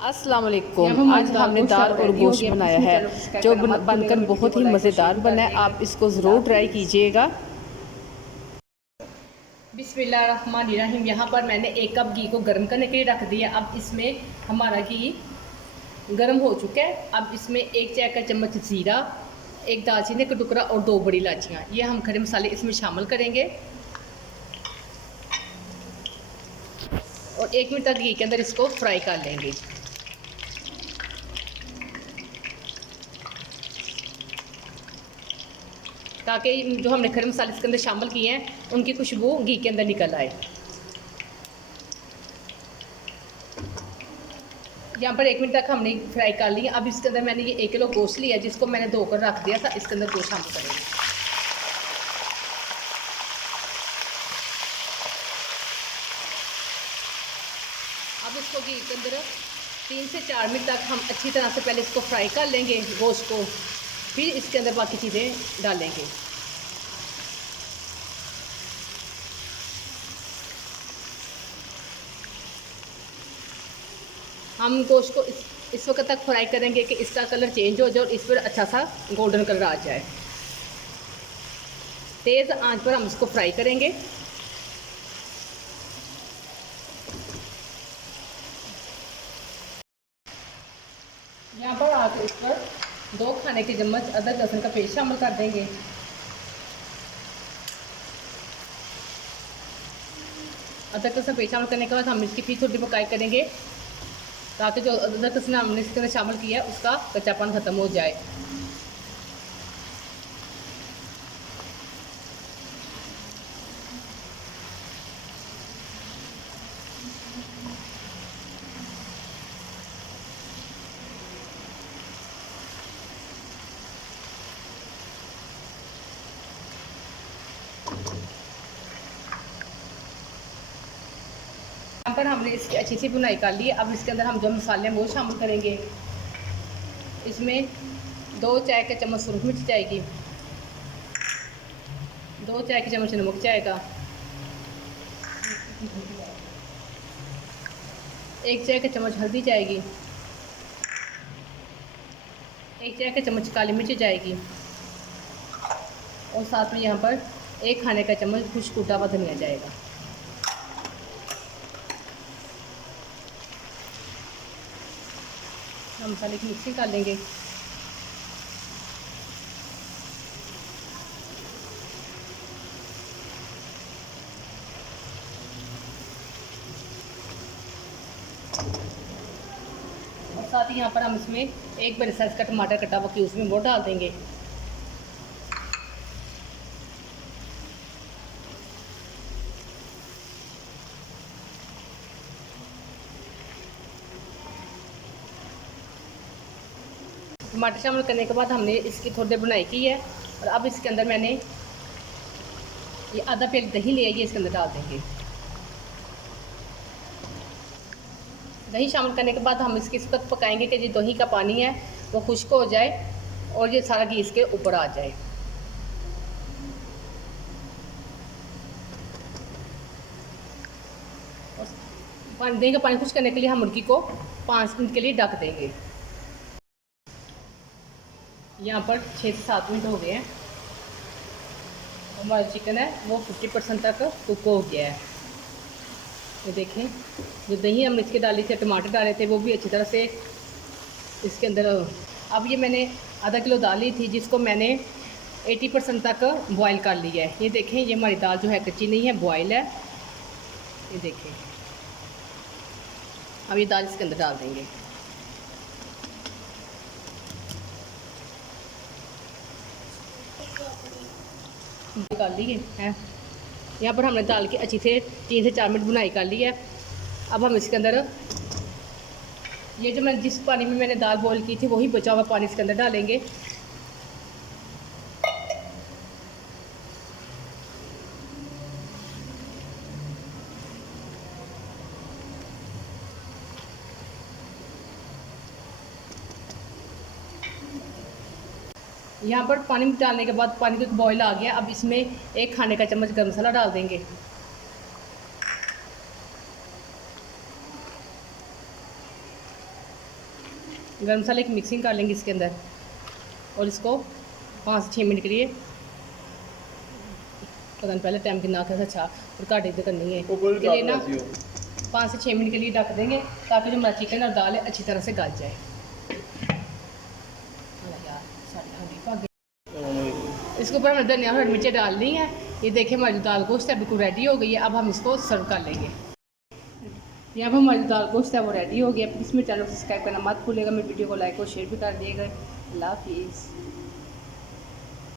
अस्सलाम वालेकुम। आज हमने दाल और गोश्त बनाया है जो बनकर बहुत ही मज़ेदार बना है। आप इसको ज़रूर ट्राई कीजिएगा। बिस्मिल्लाहिर्रहमानिर्रहीम। यहाँ पर मैंने 1 कप घी को गर्म करने के लिए रख दिया। अब इसमें हमारा घी गर्म हो चुका है। अब इसमें 1 चाय का चम्मच ज़ीरा, 1 दालचीनी का टुकड़ा और 2 बड़ी इलायचियाँ, ये हम खड़े मसाले इसमें शामिल करेंगे और 1 मिनट तक घी के अंदर इसको फ्राई कर लेंगे। ताकि जो हमने खड़े मसाले इसके अंदर शामिल किए हैं उनकी खुशबू घी के अंदर निकल आए। यहाँ पर 1 मिनट तक हमने फ्राई कर लिया। अब इसके अंदर मैंने ये 1 किलो गोश्त लिया जिसको मैंने धोकर रख दिया था, इसके अंदर गोश्त शामिल करेंगे। अब इसको घी के अंदर 3 से 4 मिनट तक हम अच्छी तरह से पहले इसको फ्राई कर लेंगे गोश्त को, फिर इसके अंदर बाकी चीज़ें डालेंगे। हम गोश्त को इस वक्त तक फ्राई करेंगे कि इसका कलर चेंज हो जाए और इस पर अच्छा सा गोल्डन कलर आ जाए। तेज़ आंच पर हम इसको फ्राई करेंगे। यहाँ पर आकर इस पर 2 खाने के चम्मच अदरक लहसुन का पेस्ट शामिल कर देंगे। अदरक लहसुन पेस्ट शामिल करने के बाद हम इसकी फिर थोड़ी पकाई करेंगे ताकि जो अदरक लहसुन हमने इसके अंदर शामिल किया है उसका कच्चापन ख़त्म हो जाए। यहाँ पर हमने इसकी अच्छी सी बुनाई कर ली है। अब इसके अंदर हम जो मसाले हैं वो शामिल करेंगे। इसमें 2 चाय के चम्मच सूरज मिर्च जाएगी, 2 चाय के चम्मच नमक जाएगा, 1 चाय का चम्मच हल्दी जाएगी, 1 चाय का चम्मच काली मिर्च जाएगी और साथ में यहाँ पर 1 खाने का चम्मच खुश्क कूटा हुआ धनिया जाएगा। हम मसाले की मिक्सिंग कर लेंगे। और साथ ही यहाँ पर हम इसमें 1 बड़े साइज़ का टमाटर कटा हुआ उसमें वो डाल देंगे। टमाटर शामिल करने के बाद हमने इसकी थोड़ी देर बुनाई की है और अब इसके अंदर मैंने ये आधा प्लेट दही ले आइए, इसके अंदर डाल देंगे। दही शामिल करने के बाद हम इसके इस वक्त पकाएंगे कि जो दही का पानी है वो खुश्क हो जाए और ये सारा घी इसके ऊपर आ जाए। और दही का पानी खुश्क करने के लिए हम मुर्गी को 5 मिनट के लिए ढक देंगे। यहाँ पर 6 से 7 मिनट हो गए हैं। हमारा चिकन है वो 50% तक कुक हो गया है। ये देखें, जो दही हमने इसके डाली थे, टमाटर डाले थे, वो भी अच्छी तरह से इसके अंदर। अब ये मैंने आधा किलो दाल ली थी जिसको मैंने 80% तक बॉयल कर लिया है। ये देखें, ये हमारी दाल जो है कच्ची नहीं है, बॉयल है। ये देखें, अब ये दाल इसके अंदर डाल देंगे। निकाल लिए हैं। यहाँ पर हमने दाल की अच्छी से 3 से 4 मिनट बुनाई कर ली है। अब हम इसके अंदर ये जो मैंने जिस पानी में मैंने दाल बॉईल की थी वही बचा हुआ पानी इसके अंदर डालेंगे। यहाँ पर पानी डालने के बाद पानी का बॉयल आ गया। अब इसमें 1 खाने का चम्मच गरम मसाला डाल देंगे। गर्म मसाले की मिक्सिंग कर लेंगे इसके अंदर और इसको 5 से 6 मिनट के लिए, पता नहीं पहले टाइम कितना था, अच्छा और घाट इधर करनी है के लिए ना 5 से 6 मिनट के लिए ढक देंगे ताकि जो हमारा चिकन और दाल है अच्छी तरह से गल जाए। इसके ऊपर हमने धनिया और मिर्चें डाल दी हैं। ये देखिए हमारी दाल गोश्त है बिल्कुल रेडी हो गई है। अब हम इसको सर्व कर लेंगे। यहाँ पर हमारी दाल गोश्त है वो रेडी हो गया। प्लीज़ मेरे चैनल को सब्सक्राइब करना मत भूलिएगा। मेरी वीडियो को लाइक और शेयर भी कर दिएगा। अल्लाह हाफिज़।